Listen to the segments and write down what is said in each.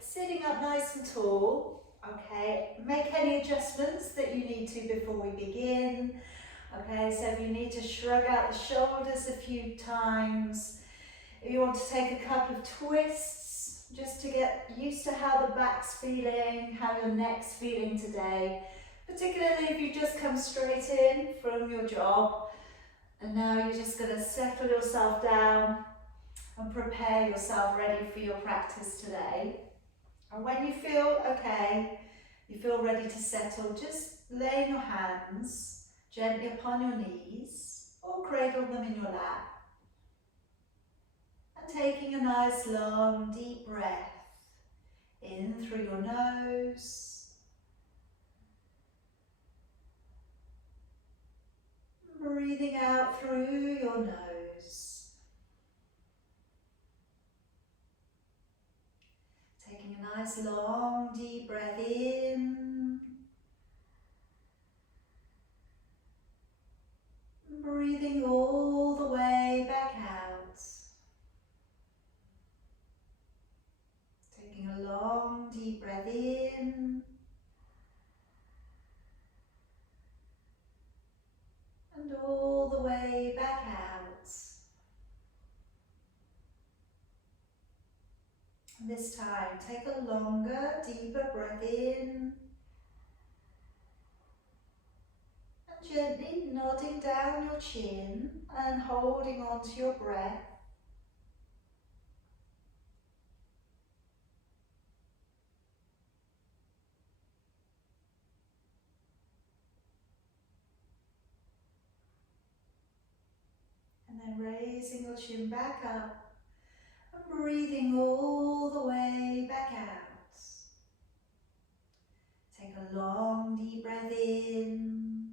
sitting up nice and tall, okay, make any adjustments that you need to before we begin. Okay, so if you need to shrug out the shoulders a few times, if you want to take a couple of twists, just to get used to how the back's feeling, how your neck's feeling today, particularly if you just come straight in from your job, and now you're just going to settle yourself down and prepare yourself ready for your practice today. And when you feel okay, you feel ready to settle, just lay your hands gently upon your knees or cradle them in your lap. And taking a nice long deep breath in through your nose. Breathing out through your nose. Taking a nice long deep breath in. Breathing all the way back out. Taking a long deep breath in. And all the way back out. And this time, take a longer, deeper breath in. And gently nodding down your chin and holding on to your breath. And then raising your chin back up and breathing all the way back out. Take a long deep breath in.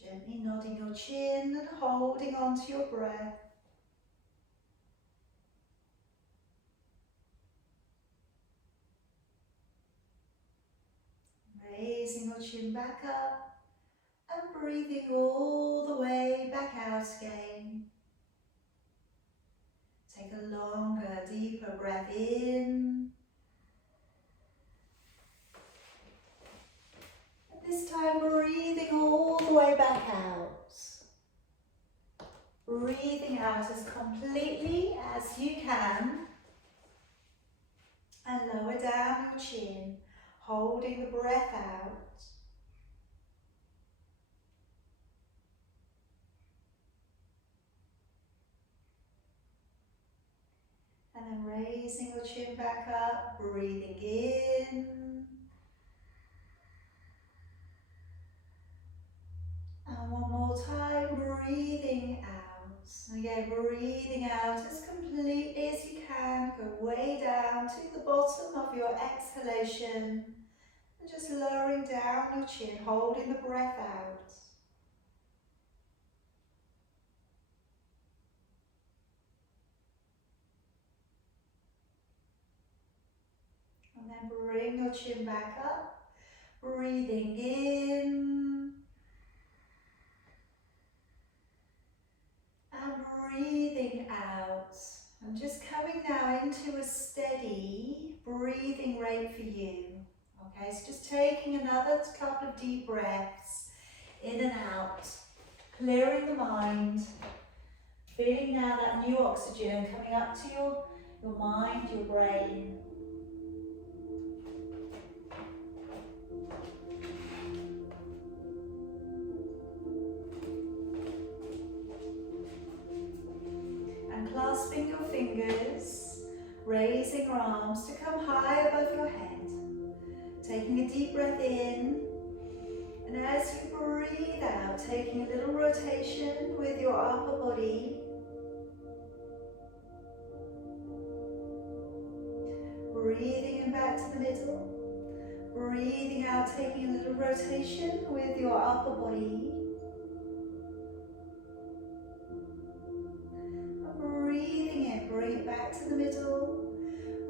Gently nodding your chin and holding on to your breath. Raising your chin back up. And breathing all the way back out again. Take a longer, deeper breath in. And this time breathing all the way back out. Breathing out as completely as you can. And lower down your chin, holding the breath out. And then raising your chin back up, breathing in. And one more time, breathing out. And again, breathing out as completely as you can. Go way down to the bottom of your exhalation. And just lowering down your chin, holding the breath out. And then bring your chin back up, breathing in. And breathing out. And just coming now into a steady breathing rate for you. Okay, so just taking another couple of deep breaths in and out, clearing the mind, feeling now that new oxygen coming up to your mind, your brain. Clasping your fingers, raising your arms to come high above your head. Taking a deep breath in, and as you breathe out, taking a little rotation with your upper body. Breathing in back to the middle. Breathing out, taking a little rotation with your upper body. Breathing in, bring it back to the middle.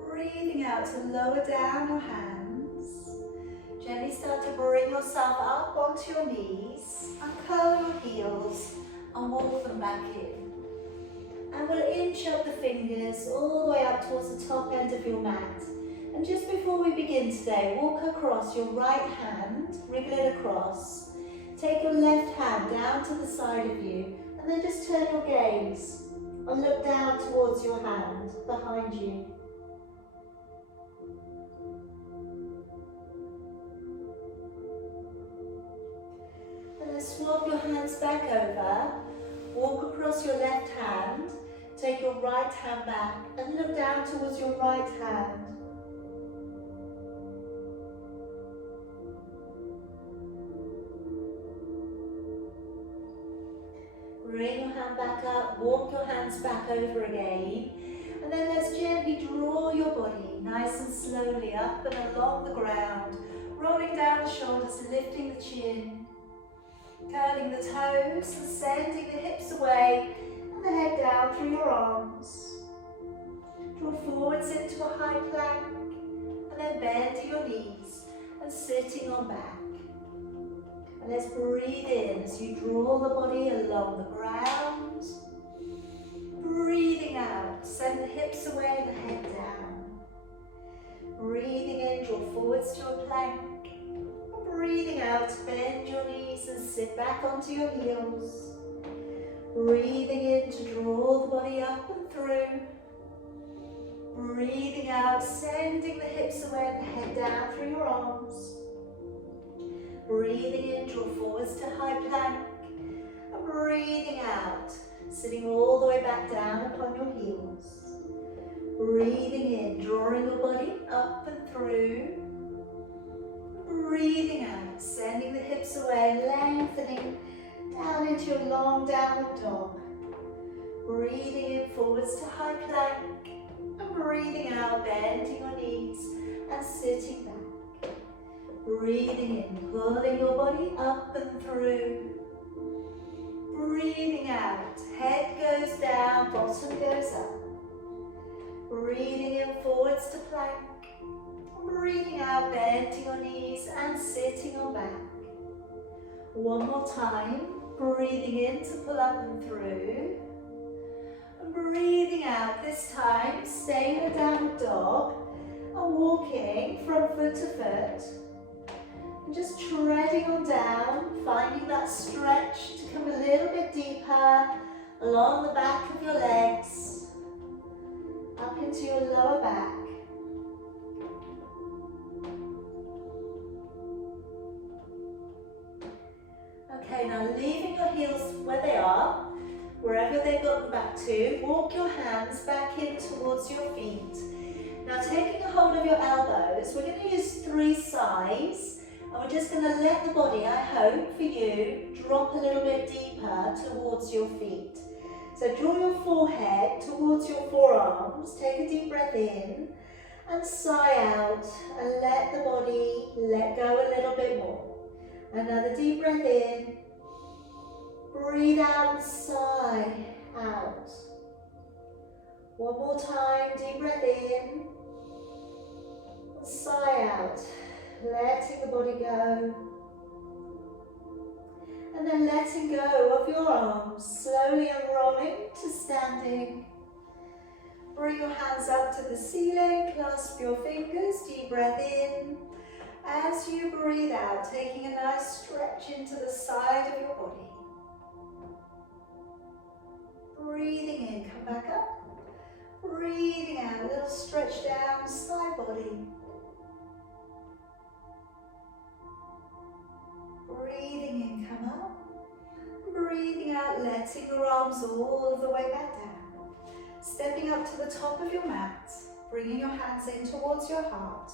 Breathing out to lower down your hands. Gently start to bring yourself up onto your knees. Uncurl your heels and walk them back in. And we'll inch up the fingers all the way up towards the top end of your mat. And just before we begin today, walk across your right hand, wriggle it across. Take your left hand down to the side of you, and then just turn your gaze and look down towards your hand behind you. And then swap your hands back over, walk across your left hand, take your right hand back and look down towards your right hand. Bring your hand back up, walk your hands back over again, and then let's gently draw your body nice and slowly up and along the ground, rolling down the shoulders and lifting the chin, curling the toes and sending the hips away and the head down through your arms. Draw forwards into a high plank and then bend your knees and sitting on back. And let's breathe in as you draw the body along the ground. Breathing out, send the hips away and the head down. Breathing in, draw forwards to a plank. Breathing out, bend your knees and sit back onto your heels. Breathing in to draw the body up and through. Breathing out, sending the hips away and the head down through your arms. Breathing in, draw forwards to high plank. And breathing out, sitting all the way back down upon your heels. Breathing in, drawing your body up and through. Breathing out, sending the hips away, lengthening down into your long downward dog. Breathing in, forwards to high plank. And breathing out, bending your knees and sitting back. Breathing in, pulling your body up and through. Breathing out, head goes down, bottom goes up. Breathing in, forwards to plank. Breathing out, bending your knees and sitting on back. One more time, breathing in to pull up and through. And breathing out, this time, stay in a downward dog and walking front foot to foot. And just treading on down, finding that stretch to come a little bit deeper along the back of your legs, up into your lower back. Okay, now leaving your heels where they are, wherever they've gotten back to, walk your hands back in towards your feet. Now taking a hold of your elbows, we're going to use 3 sides. And we're just going to let the body, I hope for you, drop a little bit deeper towards your feet. So draw your forehead towards your forearms, take a deep breath in and sigh out and let the body let go a little bit more. Another deep breath in, breathe out and sigh out. One more time, deep breath in, and sigh out. Letting the body go. And then letting go of your arms, slowly unrolling to standing. Bring your hands up to the ceiling, clasp your fingers, deep breath in. As you breathe out, taking a nice stretch into the side of your body. Breathing in, come back up. Breathing out, a little stretch down, side body. Breathing in, come up. Breathing out, letting your arms all the way back down. Stepping up to the top of your mat, bringing your hands in towards your heart.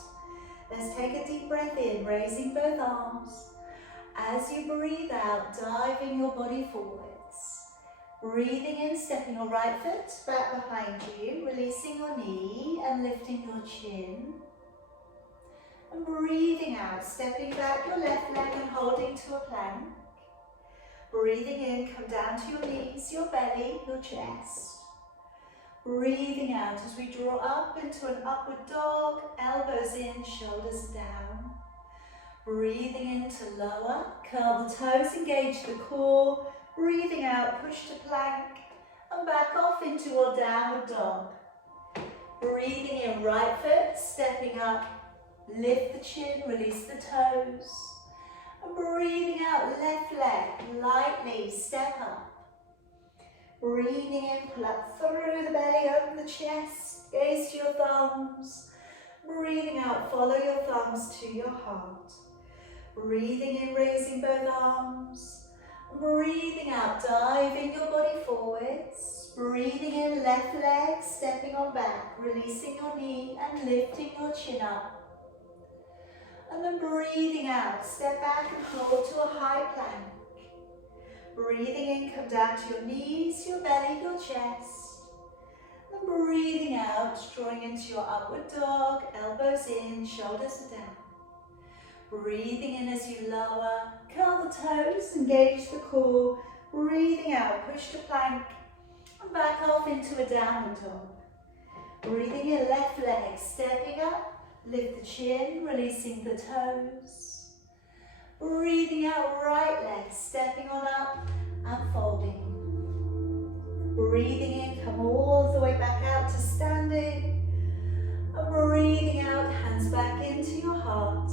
Let's take a deep breath in, raising both arms. As you breathe out, diving your body forwards. Breathing in, stepping your right foot back behind you, releasing your knee and lifting your chin. And breathing out, stepping back your left leg and holding to a plank. Breathing in, come down to your knees, your belly, your chest. Breathing out as we draw up into an upward dog, elbows in, shoulders down. Breathing in to lower, curl the toes, engage the core. Breathing out, push to plank. And back off into your downward dog. Breathing in right foot, stepping up. Lift the chin, release the toes. And breathing out left leg, lightly step up. Breathing in, pull up through the belly, open the chest, gaze to your thumbs. Breathing out, follow your thumbs to your heart. Breathing in, raising both arms. Breathing out, diving your body forwards. Breathing in, left leg, stepping on back, releasing your knee and lifting your chin up. And then breathing out, step back and hold to a high plank. Breathing in, come down to your knees, your belly, your chest. And breathing out, drawing into your upward dog, elbows in, shoulders are down. Breathing in as you lower, curl the toes, engage the core. Breathing out, push to plank, and back off into a downward dog. Breathing in, left leg, stepping up. Lift the chin, releasing the toes. Breathing out, right leg, stepping on up and folding. Breathing in, come all the way back out to standing. And breathing out, hands back into your heart.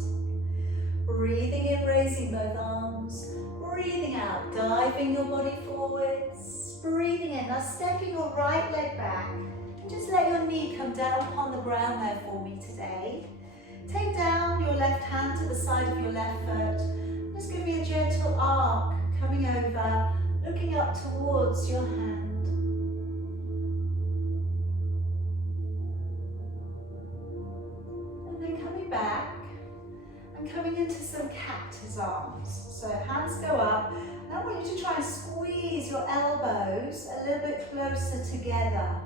Breathing in, raising both arms. Breathing out, diving your body forwards. Breathing in, now stepping your right leg back. Just let your knee come down upon the ground there for me today. Take down your left hand to the side of your left foot. Just give me a gentle arc coming over, looking up towards your hand. And then coming back and coming into some cactus arms. So hands go up. Now I want you to try and squeeze your elbows a little bit closer together.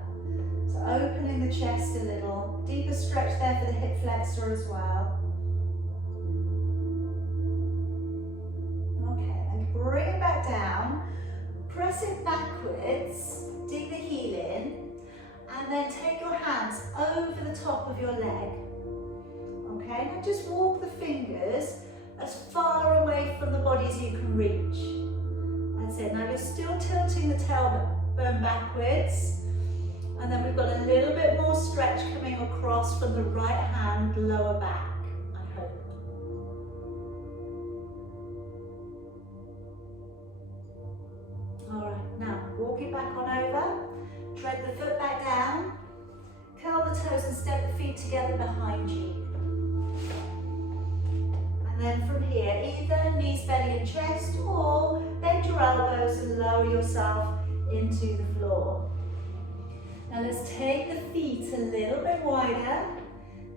Opening the chest a little, deeper stretch there for the hip flexor as well. Okay, and bring it back down, press it backwards, dig the heel in, and then take your hands over the top of your leg. Okay, now just walk the fingers as far away from the body as you can reach. That's it, now you're still tilting the tailbone backwards. And then we've got a little bit more stretch coming across from the right hand, lower back, I hope. All right, now walk it back on over, tread the foot back down, curl the toes and step the feet together behind you. And then from here, either knees, belly and chest, or bend your elbows and lower yourself into the floor. Now let's take the feet a little bit wider.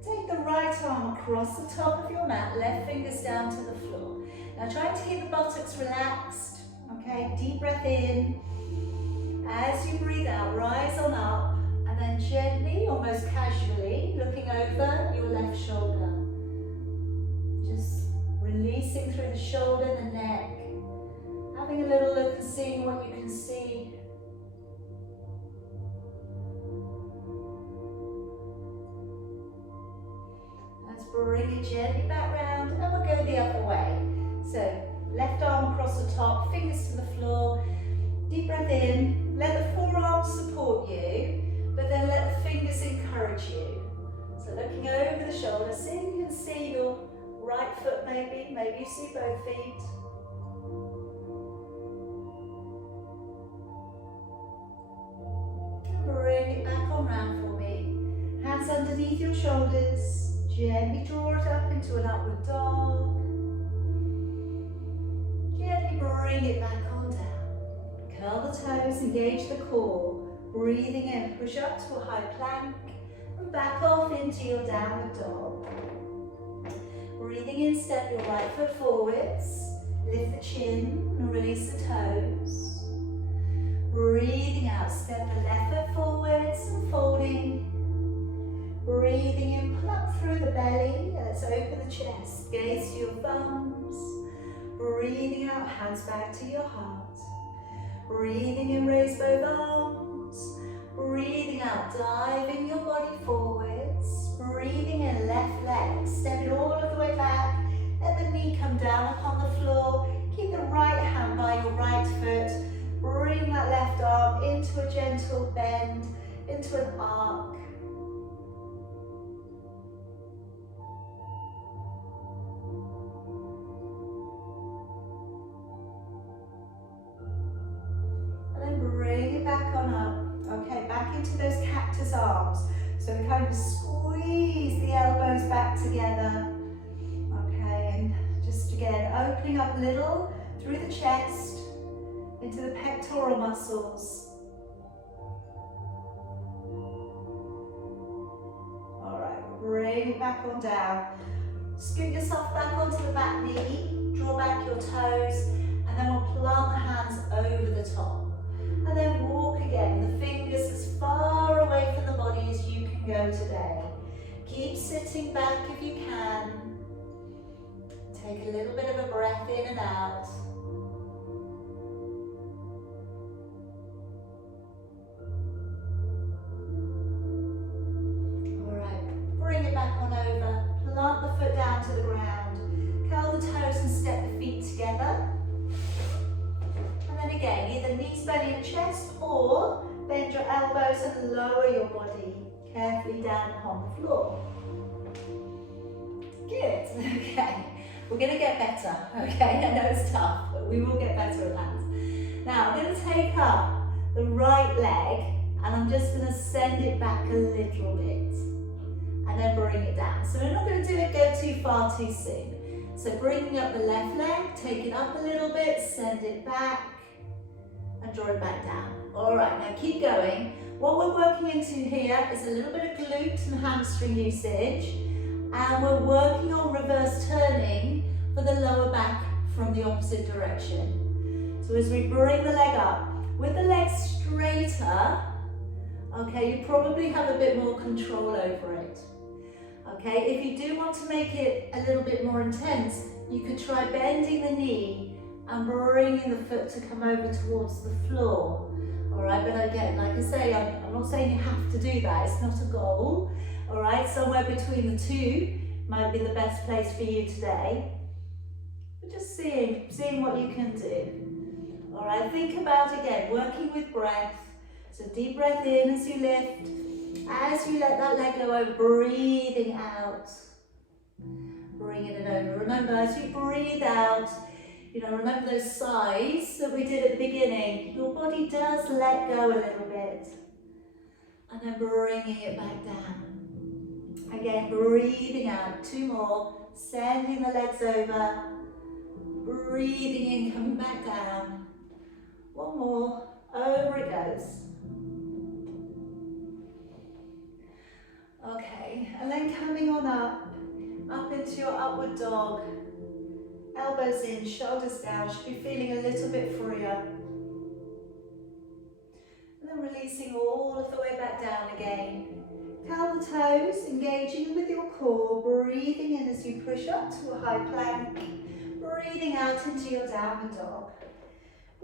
Take the right arm across the top of your mat, left fingers down to the floor. Now try to keep the buttocks relaxed, okay? Deep breath in. As you breathe out, rise on up, and then gently, almost casually, looking over your left shoulder. Just releasing through the shoulder, the neck, having a little look and seeing what you can see. Bring it gently back round, and we'll go the other way. So, left arm across the top, fingers to the floor. Deep breath in, let the forearms support you, but then let the fingers encourage you. So looking over the shoulder, see if you can see your right foot maybe you see both feet. Bring it back on round for me. Hands underneath your shoulders. Gently draw it up into an upward dog. Gently bring it back on down. Curl the toes, engage the core. Breathing in, push up to a high plank. And back off into your downward dog. Breathing in, step your right foot forwards. Lift the chin and release the toes. Breathing out, step the left foot forwards and folding. Breathing in, pull up through the belly, let's open the chest, gaze to your thumbs. Breathing out, hands back to your heart. Breathing in, raise both arms. Breathing out, diving your body forwards. Breathing in, left leg, step it all of the way back. Let the knee come down upon the floor. Keep the right hand by your right foot. bring that left arm into a gentle bend, into an arc. And then bring it back on up. Okay, back into those cactus arms. So we kind of squeeze the elbows back together. Okay, and just again, opening up a little through the chest, into the pectoral muscles. All right, bring it back on down. Scoot yourself back onto the back knee, draw back your toes, and then we'll plant the hands over the top. And then walk again, the fingers as far away from the body as you can go today. Keep sitting back if you can. Take a little bit of a breath in and out. Bring it back on over, plant the foot down to the ground, curl the toes and step the feet together. And then again, either knees, belly and chest, or bend your elbows and lower your body carefully down upon the floor. Good, okay. We're going to get better, okay? I know it's tough, but we will get better at that. Now, I'm going to take up the right leg and I'm just going to send it back a little bit. And then bring it down. So we're not going to go too far too soon. So bringing up the left leg, take it up a little bit, send it back, and draw it back down. All right, now keep going. What we're working into here is a little bit of glute and hamstring usage, and we're working on reverse turning for the lower back from the opposite direction. So as we bring the leg up, with the leg straighter, okay, you probably have a bit more control over it. Okay, if you do want to make it a little bit more intense, you could try bending the knee and bringing the foot to come over towards the floor. All right, but again, like I say, I'm not saying you have to do that, it's not a goal. All right, somewhere between the two might be the best place for you today. But just seeing what you can do. All right, think about, again, working with breath. So deep breath in as you lift. As you let that leg go over, breathing out, bringing it over. Remember, as you breathe out, remember those sighs that we did at the beginning. Your body does let go a little bit. And then bringing it back down. Again, breathing out. 2 more. Sending the legs over. Breathing in, coming back down. 1 more. Over it goes. Okay, and then coming on up into your upward dog. Elbows in, shoulders down, should be feeling a little bit freer. And then releasing all of the way back down again. Curl the toes, engaging with your core, breathing in as you push up to a high plank. Breathing out into your downward dog.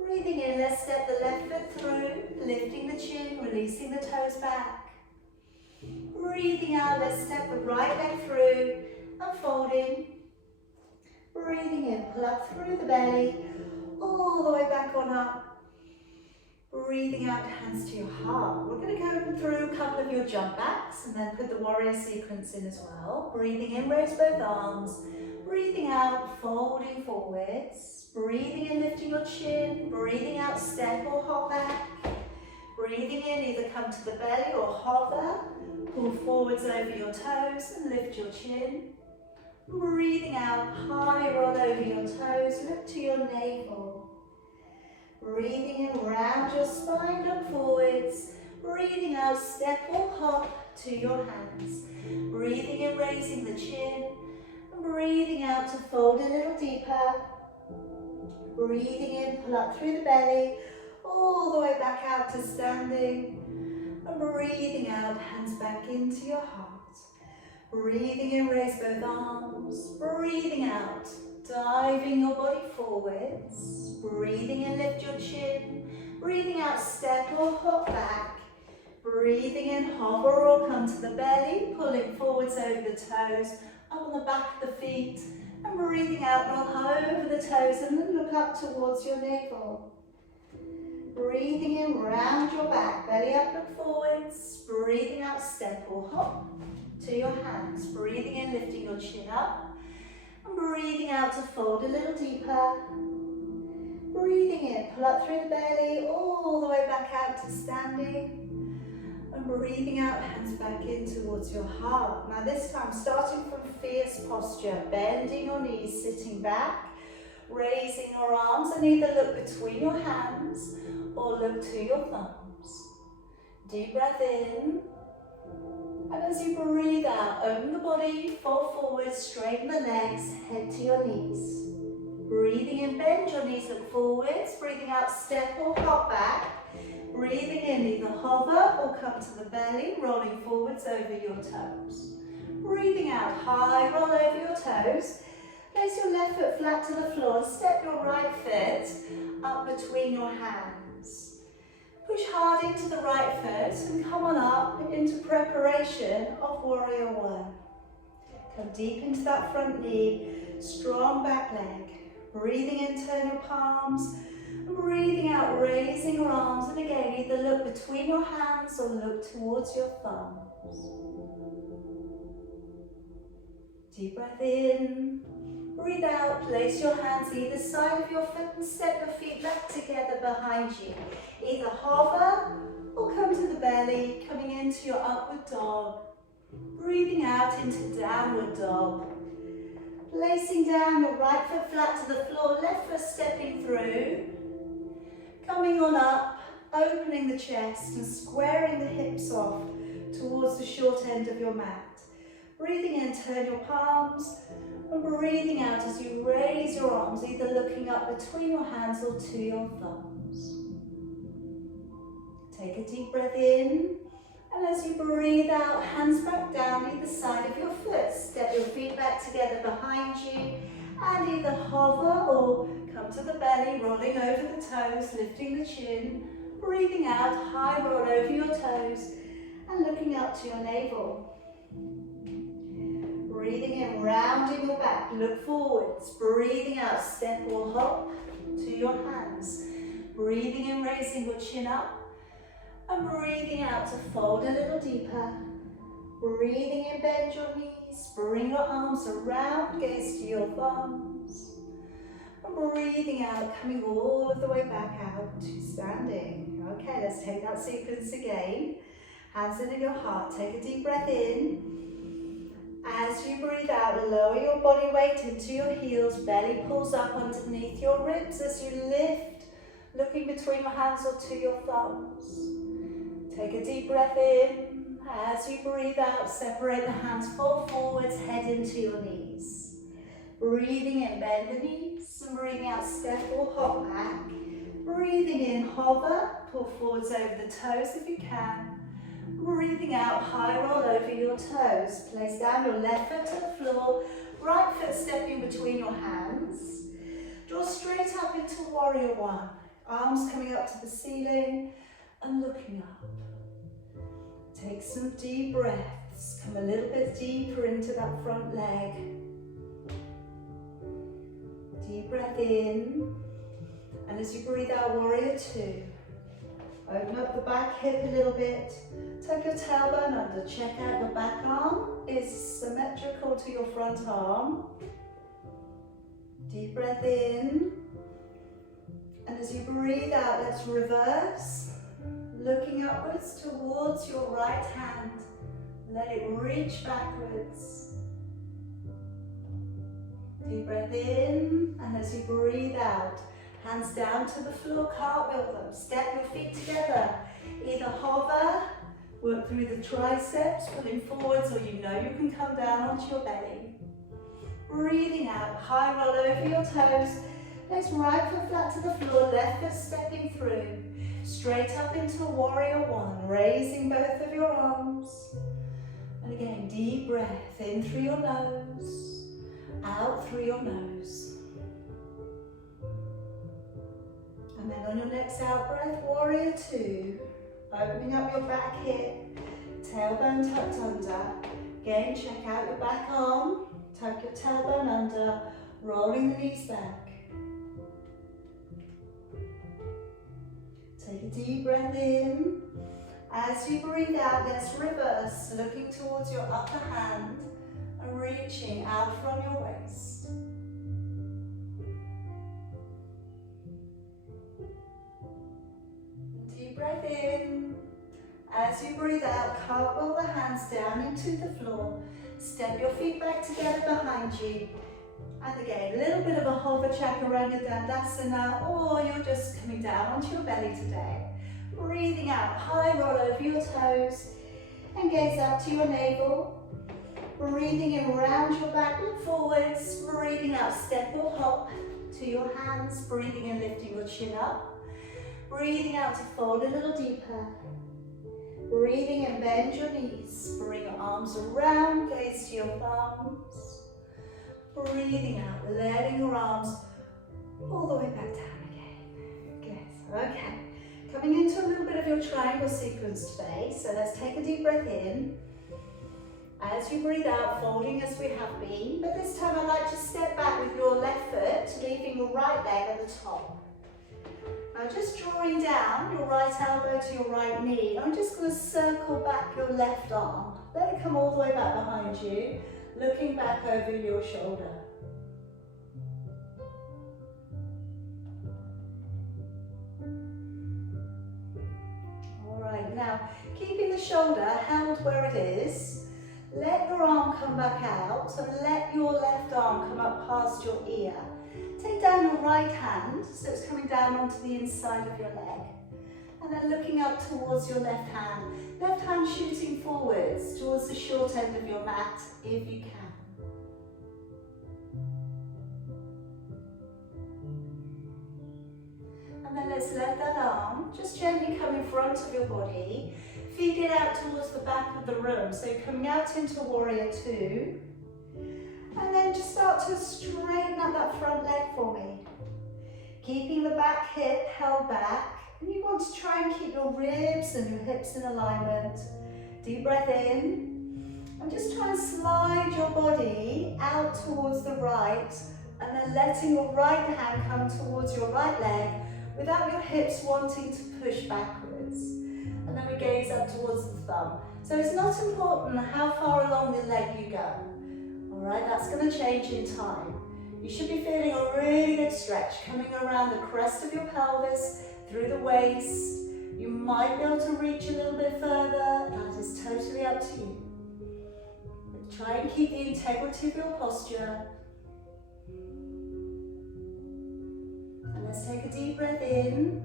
Breathing in, let's step the left foot through, lifting the chin, releasing the toes back. Breathing out, let's step the right leg through, unfolding. Breathing in, pull up through the belly, all the way back on up. Breathing out, hands to your heart. We're going to go through a couple of your jump backs and then put the warrior sequence in as well. Breathing in, raise both arms. Breathing out, folding forwards. Breathing in, lifting your chin. Breathing out, step or hop back. Breathing in, either come to the belly or hover. Pull forwards over your toes and lift your chin. Breathing out, high roll over your toes, look to your navel. Breathing in, round your spine, look forwards. Breathing out, step or hop to your hands. Breathing in, raising the chin. And breathing out to fold a little deeper. Breathing in, pull up through the belly, all the way back out to standing. And breathing out, hands back into your heart. Breathing in, raise both arms. Breathing out, diving your body forwards. Breathing in, lift your chin. Breathing out, step or hop back. Breathing in, hover or come to the belly, pulling forwards over the toes, up on the back of the feet. And breathing out, roll over the toes and then look up towards your navel. round your back, belly up, look forwards, breathing out, step or hop to your hands, breathing in, lifting your chin up, and breathing out to fold a little deeper. Breathing in, pull up through the belly, all the way back out to standing. And breathing out, hands back in towards your heart. Now this time, starting from fierce posture, bending your knees, sitting back, raising your arms, and either look between your hands or look to your thumbs. Deep breath in. And as you breathe out, open the body, fall forward, straighten the legs, head to your knees. Breathing in, bend your knees, look forwards. Breathing out, step or hop back. Breathing in, either hover or come to the belly, rolling forwards over your toes. Breathing out, high roll over your toes. Place your left foot flat to the floor. Step your right foot up between your hands. Push hard into the right foot and come on up into preparation of warrior one. Come deep into that front knee, strong back leg. Breathing in, turn your palms. Breathing out, raising your arms, and again, either look between your hands or look towards your thumbs. Deep breath in, breathe out, place your hands either side of your foot and step your feet back together behind you. Either hover or come to the belly, coming into your upward dog. Breathing out into downward dog. Placing down your right foot flat to the floor, left foot stepping through. Coming on up, opening the chest and squaring the hips off towards the short end of your mat. Breathing in, turn your palms, and breathing out as you raise your arms, either looking up between your hands or to your thumbs. Take a deep breath in, and as you breathe out, hands back down either side of your foot. Step your feet back together behind you, and either hover or come to the belly, rolling over the toes, lifting the chin. Breathing out, high roll over your toes, and looking up to your navel. Breathing in, rounding your back, look forwards. Breathing out, step or hop to your hands. Breathing in, raising your chin up. And breathing out to fold a little deeper. Breathing in, bend your knees. Bring your arms around, gaze to your thumbs. And breathing out, coming all of the way back out to standing. Okay, let's take that sequence again. Hands into your heart, take a deep breath in. As you breathe out, lower your body weight into your heels, belly pulls up underneath your ribs as you lift, looking between your hands or to your thumbs. Take a deep breath in. As you breathe out, separate the hands, fall forwards, head into your knees. Breathing in, bend the knees, and breathing out, step or hop back. Breathing in, hover, pull forwards over the toes if you can. Breathing out, high roll over your toes. Place down your left foot to the floor, right foot stepping between your hands. Draw straight up into warrior one. Arms coming up to the ceiling and looking up. Take some deep breaths. Come a little bit deeper into that front leg. Deep breath in. And as you breathe out, warrior two. Open up the back hip a little bit. Tuck your tailbone under. Check out your back arm is symmetrical to your front arm. Deep breath in. And as you breathe out, let's reverse. Looking upwards towards your right hand. Let it reach backwards. Deep breath in. And as you breathe out, hands down to the floor, cartwheel them. Step your feet together. Either hover, work through the triceps, pulling forwards, or you know you can come down onto your belly. Breathing out, high roll over your toes. Place right foot flat to the floor, left foot stepping through. Straight up into warrior one, raising both of your arms. And again, deep breath in through your nose, out through your nose. And then on your next out breath, warrior two. Opening up your back hip, tailbone tucked under. Again, check out your back arm, tuck your tailbone under, rolling the knees back. Take a deep breath in. As you breathe out, let's reverse, looking towards your upper hand and reaching out from your waist. Deep breath in. As you breathe out, cartwheel the hands down into the floor. Step your feet back together behind you. And again, a little bit of a hover chaturanga dandasana, or you're just coming down onto your belly today. Breathing out, high roll over your toes and gaze up to your navel. Breathing in round your back, look forwards. Breathing out, step or hop to your hands. Breathing in, lifting your chin up. Breathing out to fold a little deeper. Breathing in, bend your knees. Bring your arms around, gaze to your thumbs. Breathing out, letting your arms all the way back down again. Good, okay. Coming into a little bit of your triangle sequence today. So let's take a deep breath in. As you breathe out, folding as we have been. But this time I'd like to step back with your left foot, leaving your right leg at the top. Now just drawing down your right elbow to your right knee. I'm just going to circle back your left arm. Let it come all the way back behind you, looking back over your shoulder. Alright, now keeping the shoulder held where it is, let your arm come back out and let your left arm come up past your ear. Take down your right hand, so it's coming down onto the inside of your leg. And then looking up towards your left hand. Left hand shooting forwards towards the short end of your mat, if you can. And then let's let that arm just gently come in front of your body. Feed it out towards the back of the room. So you're coming out into warrior two. And then just start to straighten up that front leg for me. Keeping the back hip held back. And you want to try and keep your ribs and your hips in alignment. Deep breath in. And just try and slide your body out towards the right. And then letting your right hand come towards your right leg without your hips wanting to push backwards. And then we gaze up towards the thumb. So it's not important how far along the leg you go. Alright, that's going to change in time. You should be feeling a really good stretch coming around the crest of your pelvis, through the waist. You might be able to reach a little bit further. That is totally up to you. But try and keep the integrity of your posture. And let's take a deep breath in.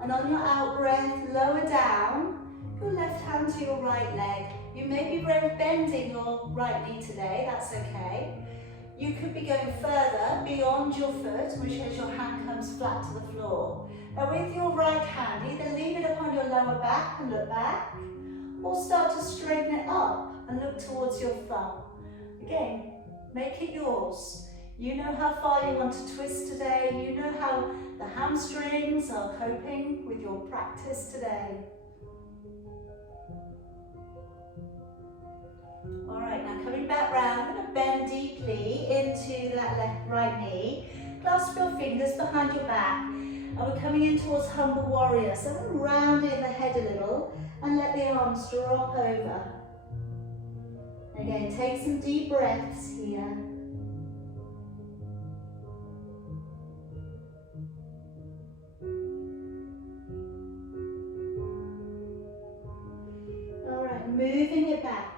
And on your out breath, lower down your left hand to your right leg. You may be bending your right knee today, that's okay. You could be going further beyond your foot, which means your hand comes flat to the floor. Now with your right hand, either leave it upon your lower back and look back, or start to straighten it up and look towards your thumb. Again, make it yours. You know how far you want to twist today. You know how the hamstrings are coping with your practice today. Alright, now coming back round, I'm going to bend deeply into that right knee. Clasp your fingers behind your back. And we're coming in towards humble warrior. So I'm rounding the head a little and let the arms drop over. Again, take some deep breaths here. Alright, moving it back.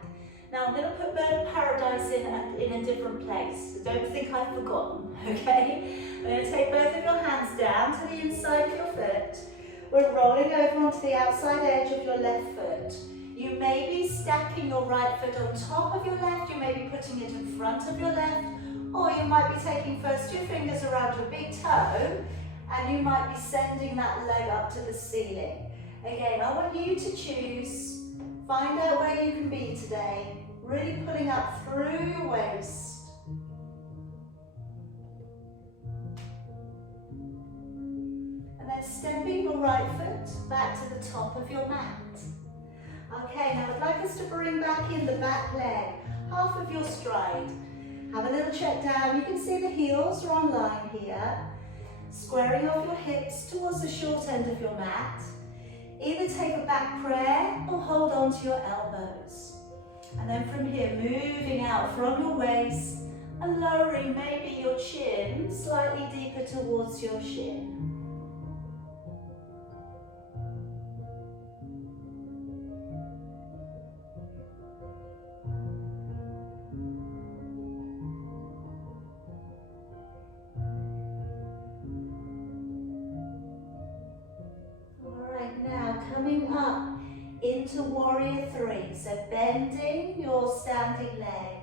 Now I'm going to put bird of paradise in a different place, so don't think I've forgotten, okay? I'm going to take both of your hands down to the inside of your foot. We're rolling over onto the outside edge of your left foot. You may be stacking your right foot on top of your left, you may be putting it in front of your left, or you might be taking first your fingers around your big toe, and you might be sending that leg up to the ceiling. Again, I want you to choose. Find out where you can be today, really pulling up through your waist. And then stepping your right foot back to the top of your mat. Okay, now I'd like us to bring back in the back leg, half of your stride. Have a little check down. You can see the heels are on line here. squaring off your hips towards the short end of your mat. Either take a back prayer or hold on to your elbows. And then from here, moving out from your waist and lowering maybe your chin slightly deeper towards your shin. Coming up into warrior three, so bending your standing leg,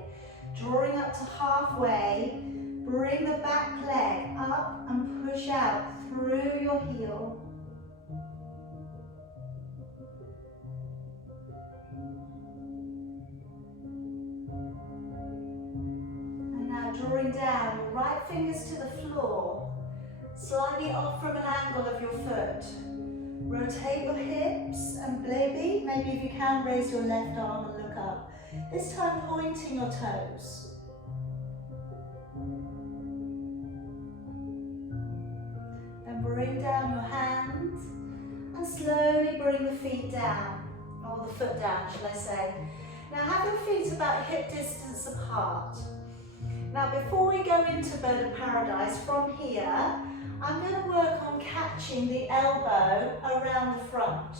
drawing up to halfway, bring the back leg up and push out through your heel. And now drawing down your right fingers to the floor, slightly off from an angle of your foot. Rotate your hips and maybe if you can, raise your left arm and look up. This time pointing your toes. Then bring down your hands and slowly bring the feet down, or the foot down, shall I say. Now have your feet about hip distance apart. Now before we go into Bird of Paradise, from here, I'm going to work on catching the elbow around the front.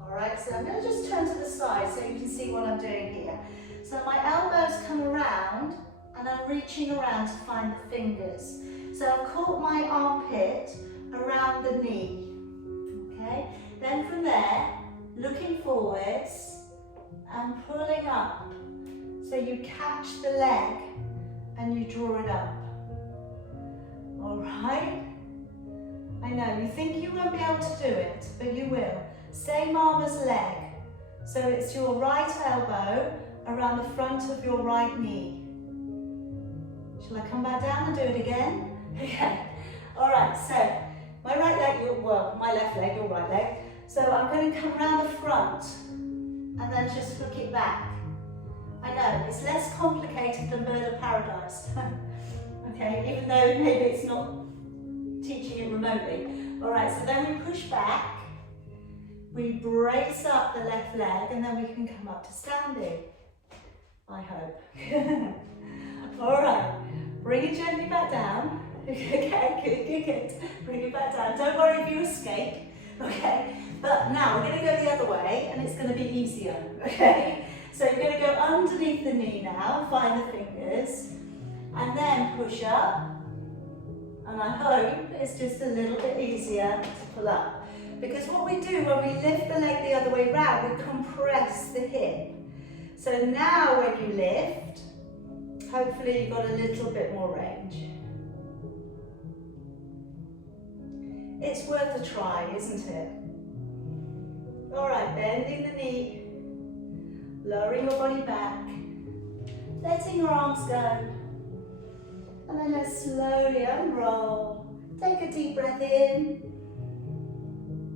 Alright, so I'm going to just turn to the side so you can see what I'm doing here. So my elbows come around and I'm reaching around to find the fingers. So I've caught my armpit around the knee. Okay, then from there, looking forwards and pulling up. So you catch the leg and you draw it up. Alright. I know, you think you won't be able to do it, but you will. Same arm as leg. So it's your right elbow around the front of your right knee. Shall I come back down and do it again? Okay. Alright, so my right leg, my left leg, your right leg. So I'm going to come around the front and then just hook it back. I know, it's less complicated than Bird of Paradise. Okay, even though maybe it's not teaching it remotely. All right, so then we push back, we brace up the left leg, and then we can come up to standing, I hope. All right, bring it gently back down. Okay, good. Bring it back down. Don't worry if you escape, okay? But now we're going to go the other way, and it's going to be easier, okay? So you're going to go underneath the knee now, find the fingers, and then push up. And I hope it's just a little bit easier to pull up. Because what we do when we lift the leg the other way round, we compress the hip. So now when you lift, hopefully you've got a little bit more range. It's worth a try, isn't it? All right, bending the knee, lowering your body back, letting your arms go. And then let's slowly unroll. Take a deep breath in.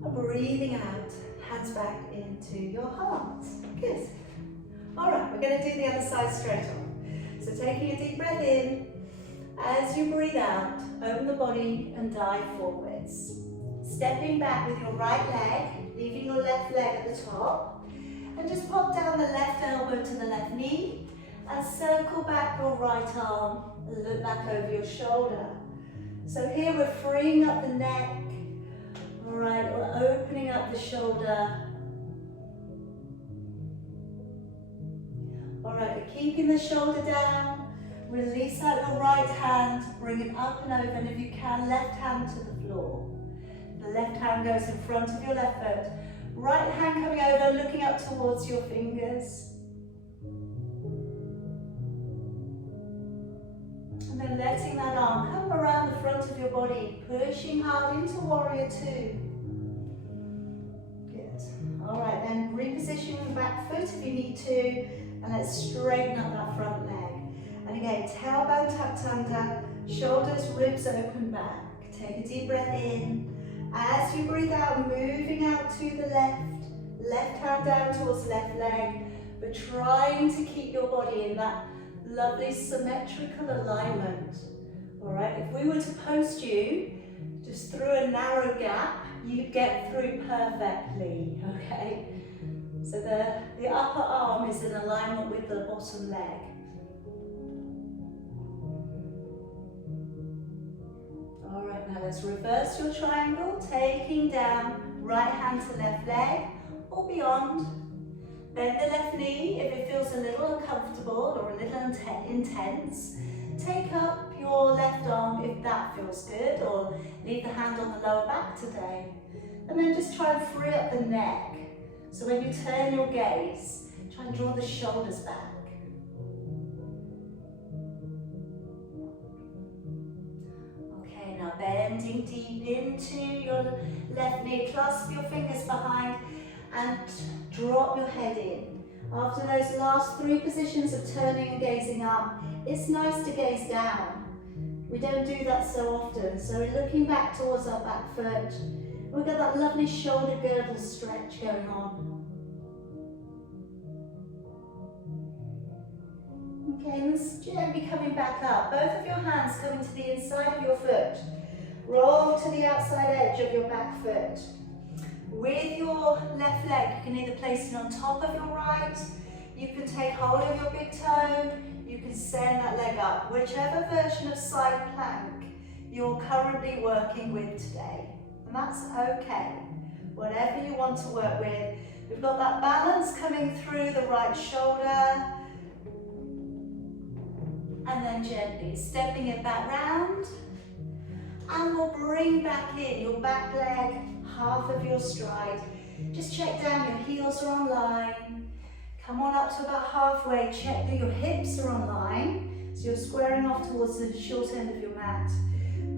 And breathing out, hands back into your heart. Good. All right, we're going to do the other side straight on. So taking a deep breath in. As you breathe out, open the body and dive forwards. Stepping back with your right leg, leaving your left leg at the top. And just pop down the left elbow to the left knee. And circle back your right arm. Look back over your shoulder. So here we're freeing up the neck. All right, we're opening up the shoulder. All right, we're keeping the shoulder down. Release out your right hand, bring it up and over, and if you can, left hand to the floor. The left hand goes in front of your left foot. Right hand coming over, looking up towards your fingers. And then letting that arm come around the front of your body, pushing hard into warrior two. Good. All right, then reposition the back foot if you need to, and let's straighten up that front leg. And again, tailbone tucked under, shoulders, ribs open back. Take a deep breath in. As you breathe out, moving out to the left hand down towards left leg, but trying to keep your body in that lovely symmetrical alignment. All right, if we were to post you, Just through a narrow gap, you get through perfectly, okay? So the upper arm is in alignment with the bottom leg. All right, now let's reverse your triangle, taking down right hand to left leg or beyond. Bend the left knee if it feels a little uncomfortable or a little intense. Take up your left arm if that feels good, or leave the hand on the lower back today. And then just try and free up the neck. So when you turn your gaze, try and draw the shoulders back. Okay, now bending deep into your left knee, clasp your fingers behind and drop your head in. After those last three positions of turning and gazing up, it's nice to gaze down. We don't do that so often, so we're looking back towards our back foot. We've got that lovely shoulder girdle stretch going on. Okay, and gently coming back up. Both of your hands coming to the inside of your foot. Roll to the outside edge of your back foot. With your left leg, you can either place it on top of your right, you can take hold of your big toe, you can send that leg up, whichever version of side plank you're currently working with today. And that's okay. Whatever you want to work with. We've got that balance coming through the right shoulder. And then gently stepping it back round. And we'll bring back in your back leg, half of your stride. Just check down your heels are on line. Come on up to about halfway. Check that your hips are on line. So you're squaring off towards the short end of your mat.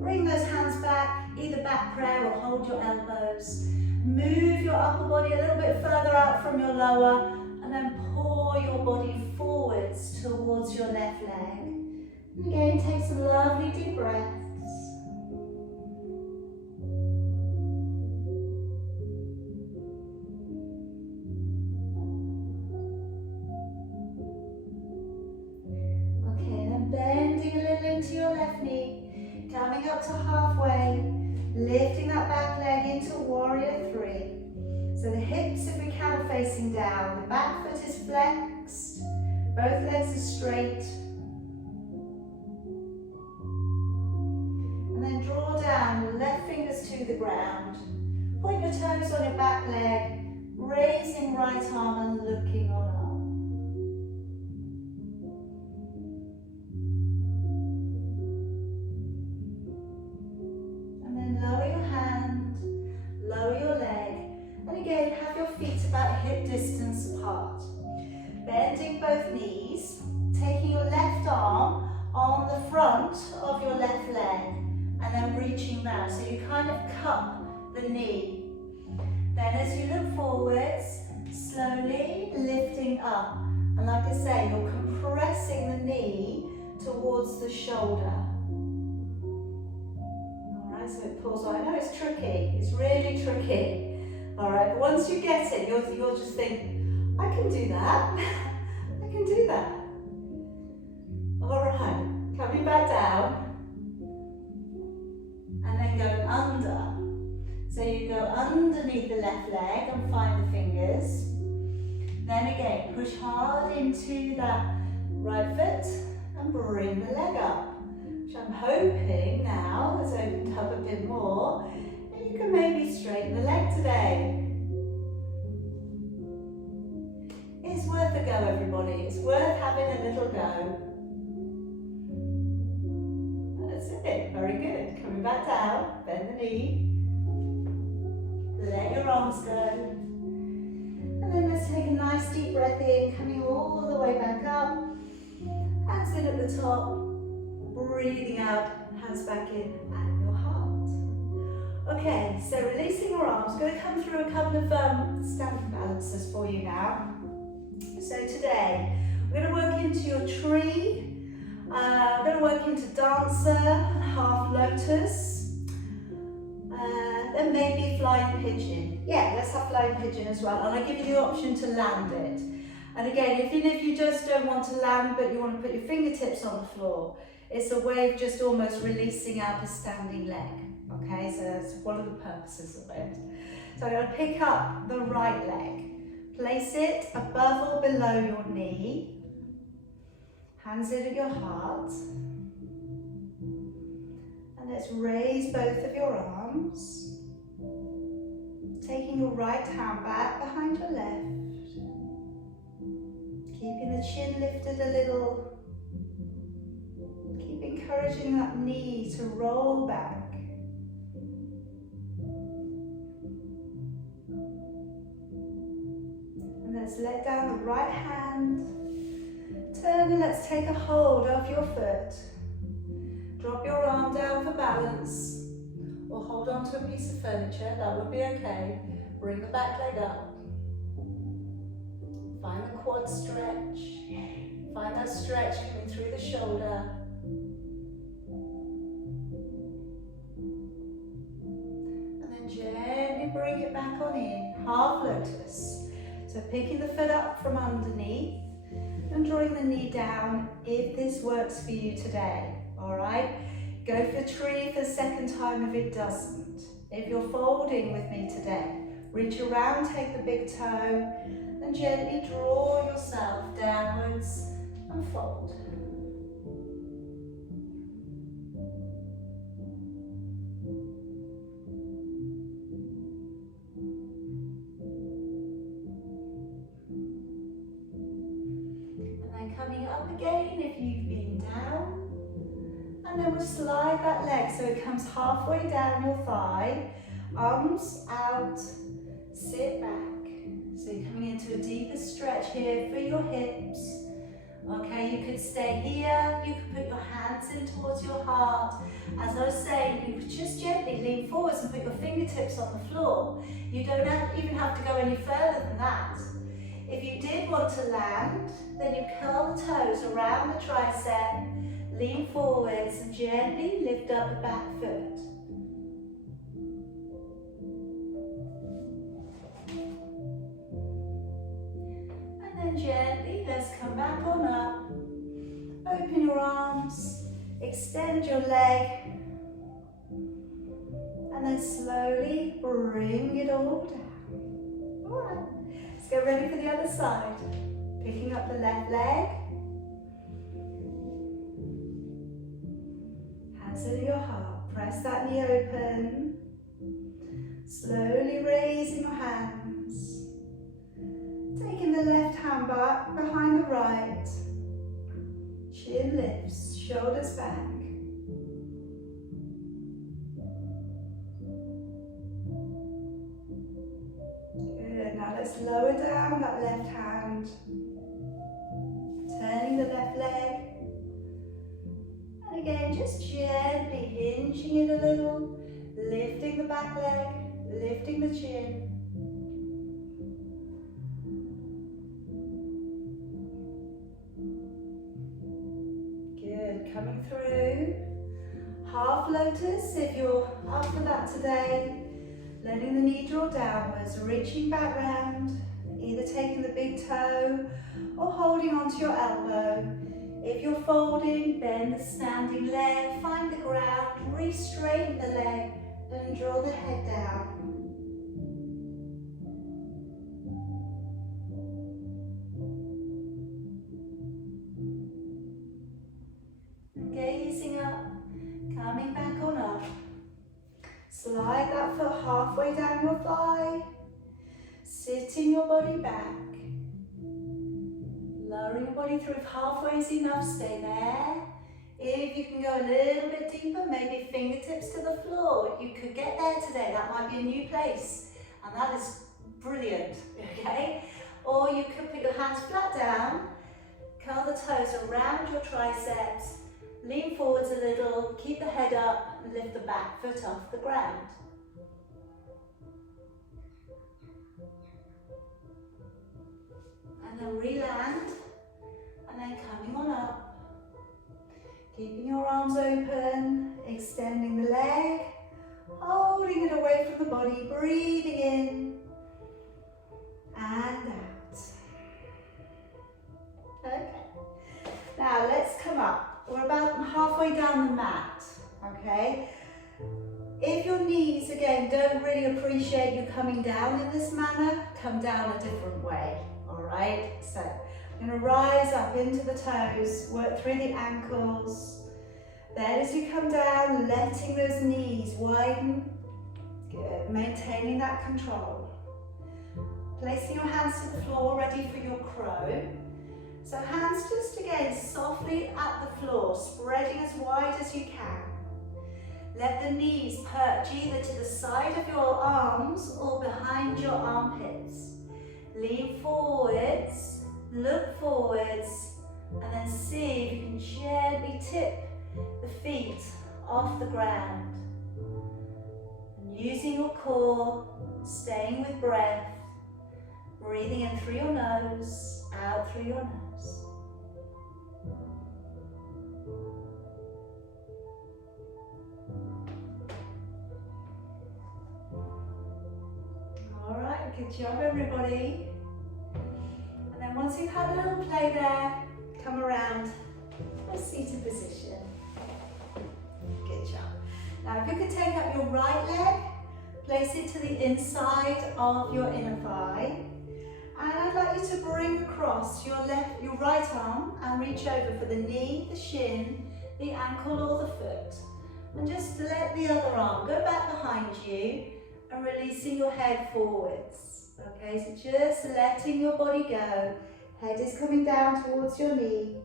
Bring those hands back, either back prayer or hold your elbows. Move your upper body a little bit further out from your lower, and then pour your body forwards towards your left leg. And again, take some lovely deep breaths. Okay, then bending a little into your left knee. Coming up to halfway, lifting that back leg into warrior three. So the hips, if we can, are facing down. The back foot is flexed. Both legs are straight. And then draw down, left fingers to the ground. Point your toes on your back leg, raising right arm and looking on up. Lower your hand, lower your leg, and again have your feet about hip distance apart. Bending both knees, taking your left arm on the front of your left leg, and then reaching down. So you kind of cup the knee. Then as you look forwards, slowly lifting up. And like I say, you're compressing the knee towards the shoulder. So it pulls on. I know it's tricky, it's really tricky. All right, but once you get it, you'll just think, I can do that. I can do that. All right, coming back down. And then go under. So you go underneath the left leg and find the fingers. Then again, push hard into that right foot and bring the leg up. Which I'm hoping now has opened up a bit more, and you can maybe straighten the leg today. It's worth a go, everybody. It's worth having a little go. That's it. Very good. Coming back down. Bend the knee. Let your arms go. And then let's take a nice deep breath in, coming all the way back up. Hands in at the top. Breathing out, hands back in at your heart. Okay, so releasing your arms. Going to come through a couple of standing balances for you now. So today, we're going to work into your tree. We're going to work into dancer, half lotus. Then maybe flying pigeon. Yeah, let's have flying pigeon as well. And I give you the option to land it. And again, even if you just don't want to land, but you want to put your fingertips on the floor, it's a way of just almost releasing out a standing leg, Okay, so that's one of the purposes of it. So I'm going to pick up the right leg. Place it above or below your knee. Hands in at your heart. And let's raise both of your arms. Taking your right hand back behind your left. Keeping the chin lifted a little. Keep encouraging that knee to roll back. And let's let down the right hand. Turn and let's take a hold of your foot. Drop your arm down for balance. Or hold on to a piece of furniture, that would be okay. Bring the back leg up. Find the quad stretch. Find that stretch coming through the shoulder. And then gently bring it back on in, half lotus. So picking the foot up from underneath and drawing the knee down if this works for you today, all right? Go for tree for the second time if it doesn't. If you're folding with me today, reach around, take the big toe, and gently draw yourself downwards and fold. And then coming up again if you've been down. And then we'll slide that leg so it comes halfway down your thigh, arms out, sit back. So you're coming into a deeper stretch here for your hips. Okay, you could stay here, you could put your hands in towards your heart. As I was saying, you could just gently lean forwards and put your fingertips on the floor. You don't even have to go any further than that. If you did want to land, then you curl the toes around the tricep, lean forwards and gently lift up the back foot. And then gently, let's come back on up. Open your arms, extend your leg, and then slowly bring it all down. All right, let's get ready for the other side. Picking up the left leg. Hands in your heart, press that knee open. Slowly raising your hands. Taking the left hand back behind the right. Chin lifts, shoulders back. Good, now let's lower down that left hand. Turning the left leg. And again, just gently hinging it a little, lifting the back leg, lifting the chin. Good, coming through. Half lotus if you're up for that today. Letting the knee draw downwards, reaching back round, either taking the big toe or holding onto your elbow. If you're folding, bend the standing leg, find the ground, re-straighten the leg and draw the head down. And gazing up, coming back on up. Slide that foot halfway down your thigh, sitting your body back. Lowering your body through, if halfway is enough, stay there. If you can go a little bit deeper, maybe fingertips to the floor. You could get there today, that might be a new place. And that is brilliant, okay? Or you could put your hands flat down, curl the toes around your triceps, lean forwards a little, keep the head up, and lift the back foot off the ground. And then re-land, and then coming on up. Keeping your arms open, extending the leg, holding it away from the body, breathing in and out. Okay, now let's come up. We're about halfway down the mat, okay? If you're coming down in this manner, come down a different way, all right? So I'm going to rise up into the toes, work through the ankles. Then as you come down, letting those knees widen. Good, maintaining that control. Placing your hands to the floor, ready for your crow. So hands just again softly at the floor, spreading as wide as you can. Let the knees perch either to the side of your arms or behind your armpits. Lean forwards, look forwards, and then see if you can gently tip the feet off the ground. And using your core, staying with breath, breathing in through your nose, out through your nose. All right, good job everybody. And then once you've had a little play there, come around a seated position. Good job. Now if you could take up your right leg, place it to the inside of your inner thigh. And I'd like you to bring across your right arm and reach over for the knee, the shin, the ankle or the foot. And just let the other arm go back behind you and releasing your head forwards. Okay, so just letting your body go. Head is coming down towards your knee.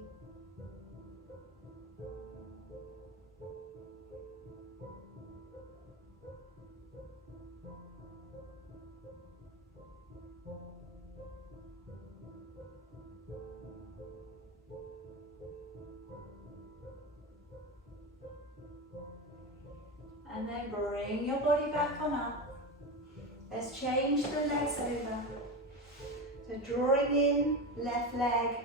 And then bring your body back on up. Let's change the legs over. So drawing in, left leg.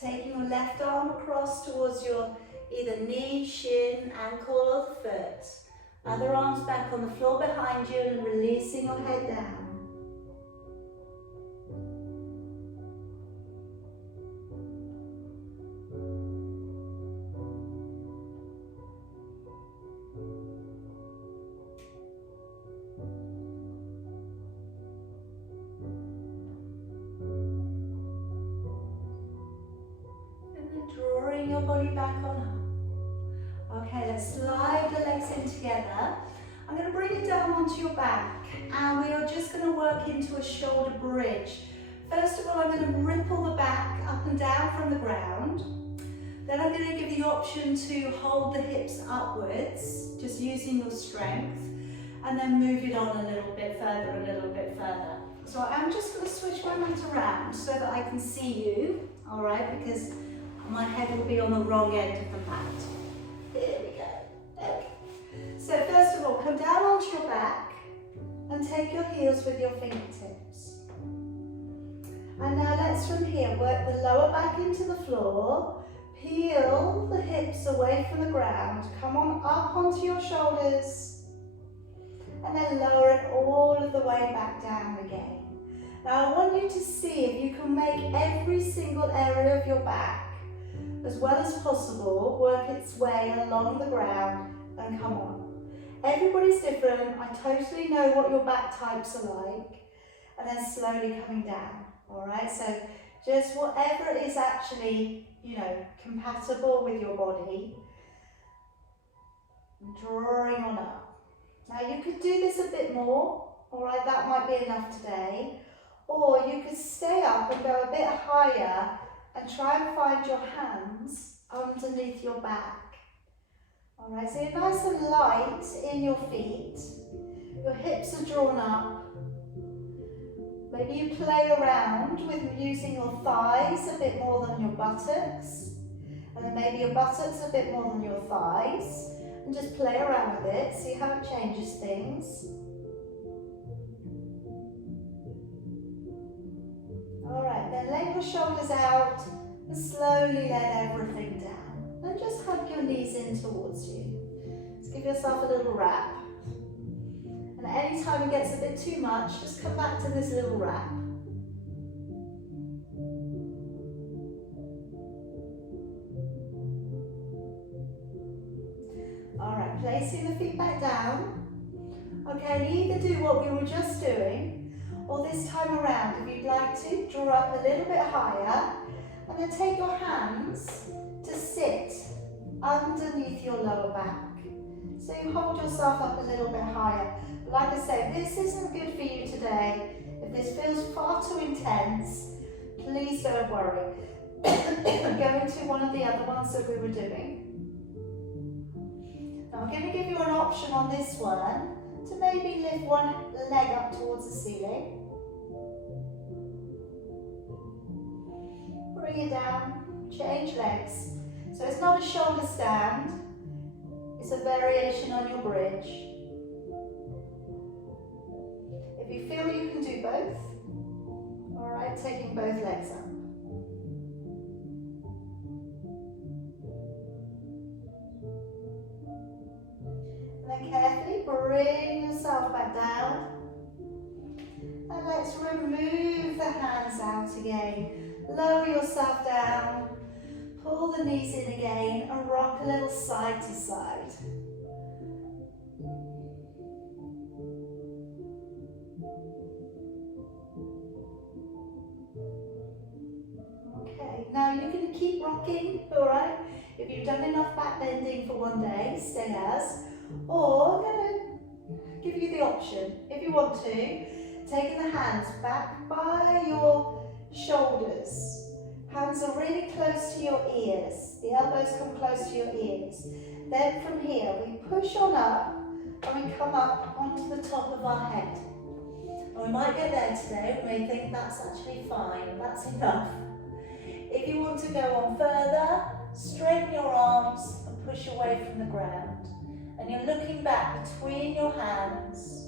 Taking your left arm across towards your either knee, shin, ankle or the foot. Other arms back on the floor behind you and releasing your head down. Drawing your body back on up. Okay, let's slide the legs in together. I'm going to bring you down onto your back and we are just going to work into a shoulder bridge. First of all, I'm going to ripple the back up and down from the ground. Then I'm going to give you the option to hold the hips upwards, just using your strength, and then move it on a little bit further. So I'm just going to switch my mat around so that I can see you, all right, because my head will be on the wrong end of the mat. Here we go. Okay. So first of all, come down onto your back and take your heels with your fingertips. And now let's from here work the lower back into the floor, peel the hips away from the ground, come on up onto your shoulders, and then lower it all of the way back down again. Now I want you to see if you can make every single area of your back as well as possible, work its way along the ground and come on. Everybody's different, I totally know what your back types are like, and then slowly coming down, all right? So just whatever is actually, you know, compatible with your body, drawing on up. Now you could do this a bit more, all right, that might be enough today, or you could stay up and go a bit higher and try and find your hands underneath your back. All right, so you're nice and light in your feet. Your hips are drawn up. Maybe you play around with using your thighs a bit more than your buttocks. And then maybe your buttocks a bit more than your thighs. And just play around with it, see how it changes things. Alright, then let your shoulders out and slowly let everything down. And just hug your knees in towards you. Just give yourself a little wrap. And any time it gets a bit too much, just come back to this little wrap. Alright, placing the feet back down. Okay, you either do what we were just doing, or this time around, if you'd like to, draw up a little bit higher, and then take your hands to sit underneath your lower back. So you hold yourself up a little bit higher. But like I say, this isn't good for you today. If this feels far too intense, please don't worry. Go into one of the other ones that we were doing. Now I'm going to give you an option on this one to maybe lift one leg up towards the ceiling. Bring it down, change legs. So it's not a shoulder stand, it's a variation on your bridge. If you feel you can do both, alright, taking both legs up. And then carefully bring yourself back down. And let's remove the hands out again. Lower yourself down. Pull the knees in again and rock a little side to side. Okay, now you're going to keep rocking, alright? If you've done enough back bending for one day, stay as. Or I'm going to give you the option, if you want to, taking the hands back by your shoulders. Hands are really close to your ears. The elbows come close to your ears. Then from here, we push on up and we come up onto the top of our head. And we might get there today. We may think that's actually fine. That's enough. If you want to go on further, straighten your arms and push away from the ground. And you're looking back between your hands.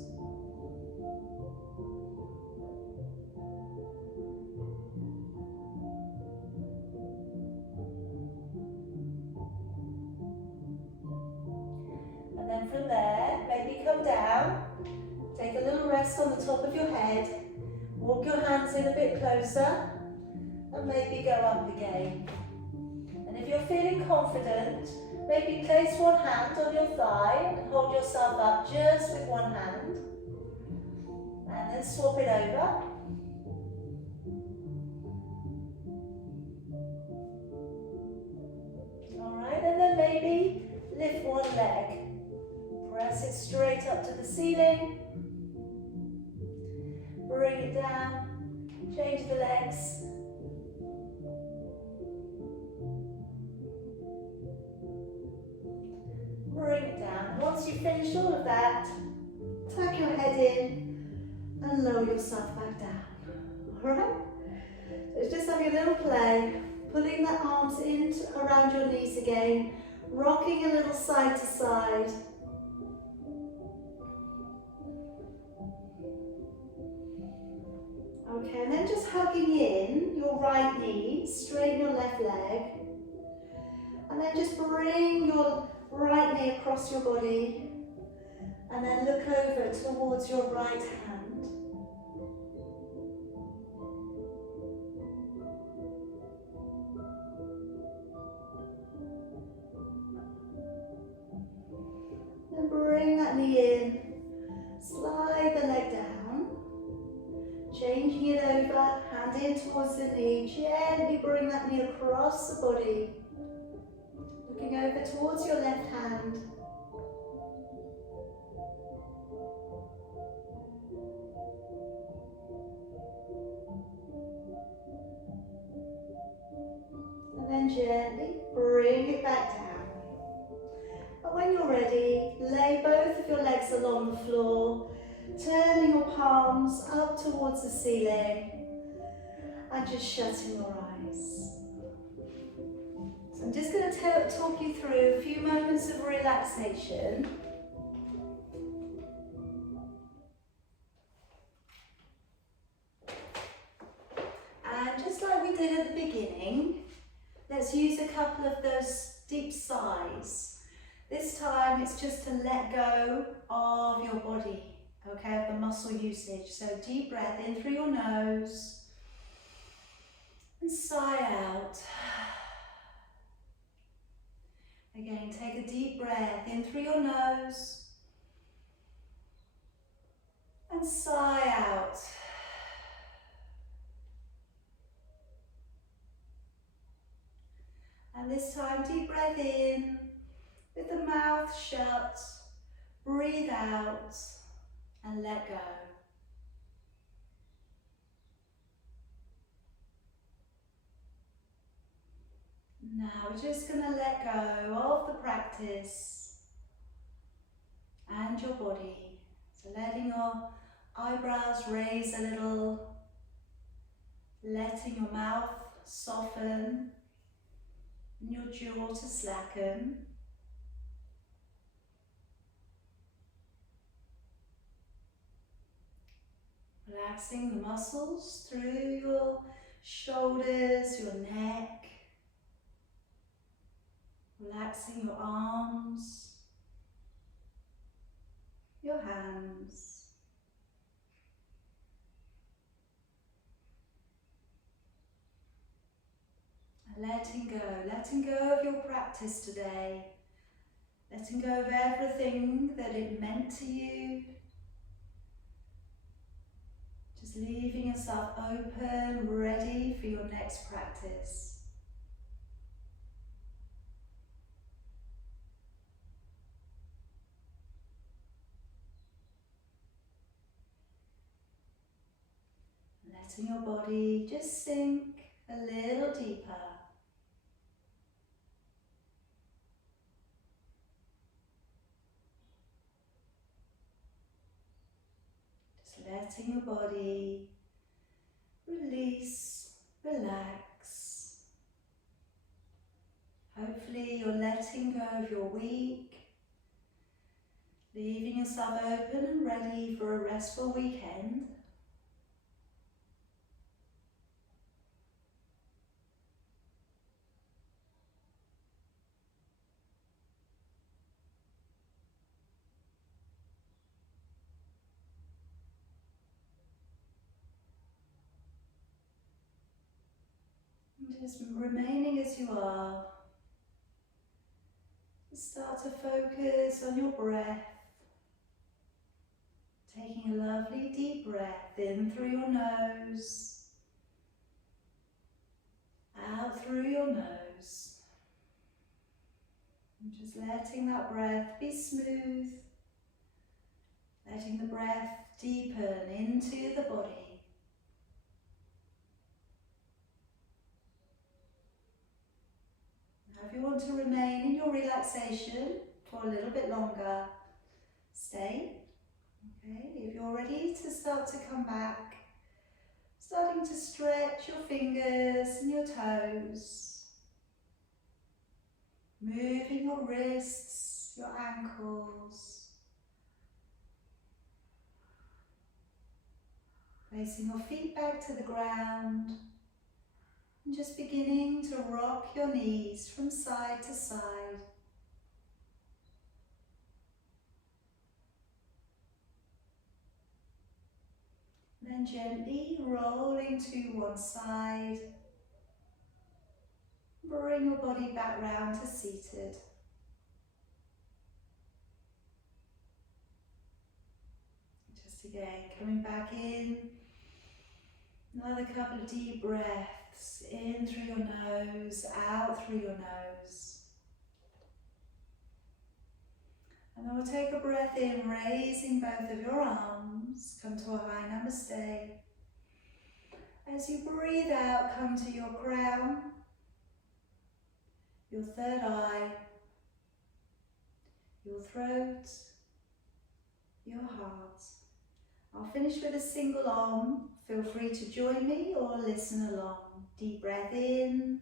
And then from there, maybe come down, take a little rest on the top of your head, walk your hands in a bit closer, and maybe go up again. And if you're feeling confident, maybe place one hand on your thigh and hold yourself up just with one hand. And then swap it over. Alright, and then maybe lift one leg. Press it straight up to the ceiling. Bring it down. Change the legs. Bring it down. Once you've finished all of that, tuck your head in and lower yourself back down. Alright? So it's just like a little play. Pulling the arms in around your knees again. Rocking a little side to side. Okay, and then just hugging in your right knee, straighten your left leg. And then just bring your right knee across your body. And then look over towards your right hand. And bring that knee in. Slide the leg down. Changing it over, hand in towards the knee, gently bring that knee across the body. Looking over towards your left hand. And then gently bring it back down. And when you're ready, lay both of your legs along the floor. Turning your palms up towards the ceiling and just shutting your eyes. So I'm just going to talk you through a few moments of relaxation. And just like we did at the beginning, let's use a couple of those deep sighs. This time it's just to let go of your body. Okay, of the muscle usage. So deep breath in through your nose and sigh out. Again, take a deep breath in through your nose And sigh out. And this time, deep breath in with the mouth shut. Breathe out and let go. Now we're just going to let go of the practice and your body. So letting your eyebrows raise a little, letting your mouth soften and your jaw to slacken. Relaxing the muscles through your shoulders, your neck. Relaxing your arms, your hands. And letting go of your practice today. Letting go of everything that it meant to you. Just leaving yourself open, ready for your next practice. Letting your body just sink a little deeper. Just letting your body release, relax. Hopefully you're letting go of your week, leaving yourself open and ready for a restful weekend. Just remaining as you are. Start to focus on your breath. Taking a lovely deep breath in through your nose, out through your nose. And just letting that breath be smooth. Letting the breath deepen into the body. If you want to remain in your relaxation for a little bit longer, stay. Okay, if you're ready to start to come back, starting to stretch your fingers and your toes, moving your wrists, your ankles, placing your feet back to the ground. And just beginning to rock your knees from side to side. Then gently rolling to one side. Bring your body back round to seated. Just again, coming back in. Another couple of deep breaths, in through your nose, out through your nose. And then we'll take a breath in, raising both of your arms, come to a high namaste. As you breathe out, come to your crown, your third eye, your throat, your heart. I'll finish with a single Om. Feel free to join me or listen along. Deep breath in.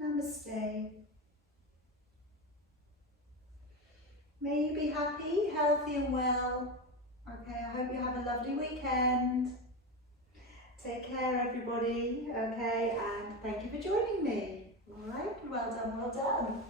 Namaste. May you be happy, healthy and well. Okay, I hope you have a lovely weekend. Take care everybody, okay, and thank you for joining me. All right, well done, well done.